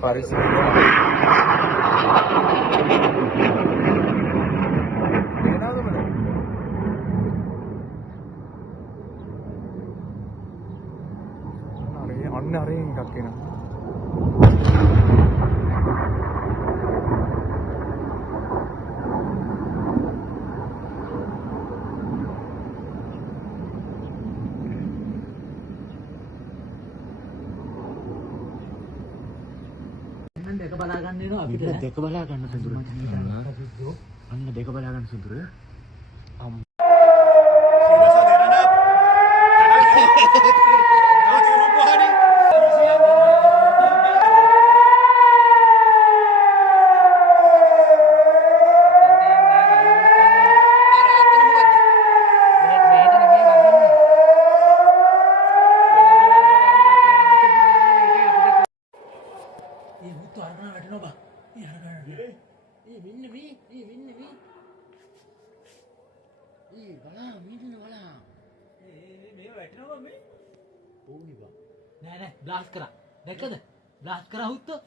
පරිස්සමෙන් අන්න අරේ එකක් එනවා. දෙක බලා ගන්න වෙනවා අපිට. දෙක බලා ගන්න සුදුර. අන්න දෙක බලා ගන්න සුදුර. ब्लास्ट करा देखा ब्लास्ट करा हूँ तो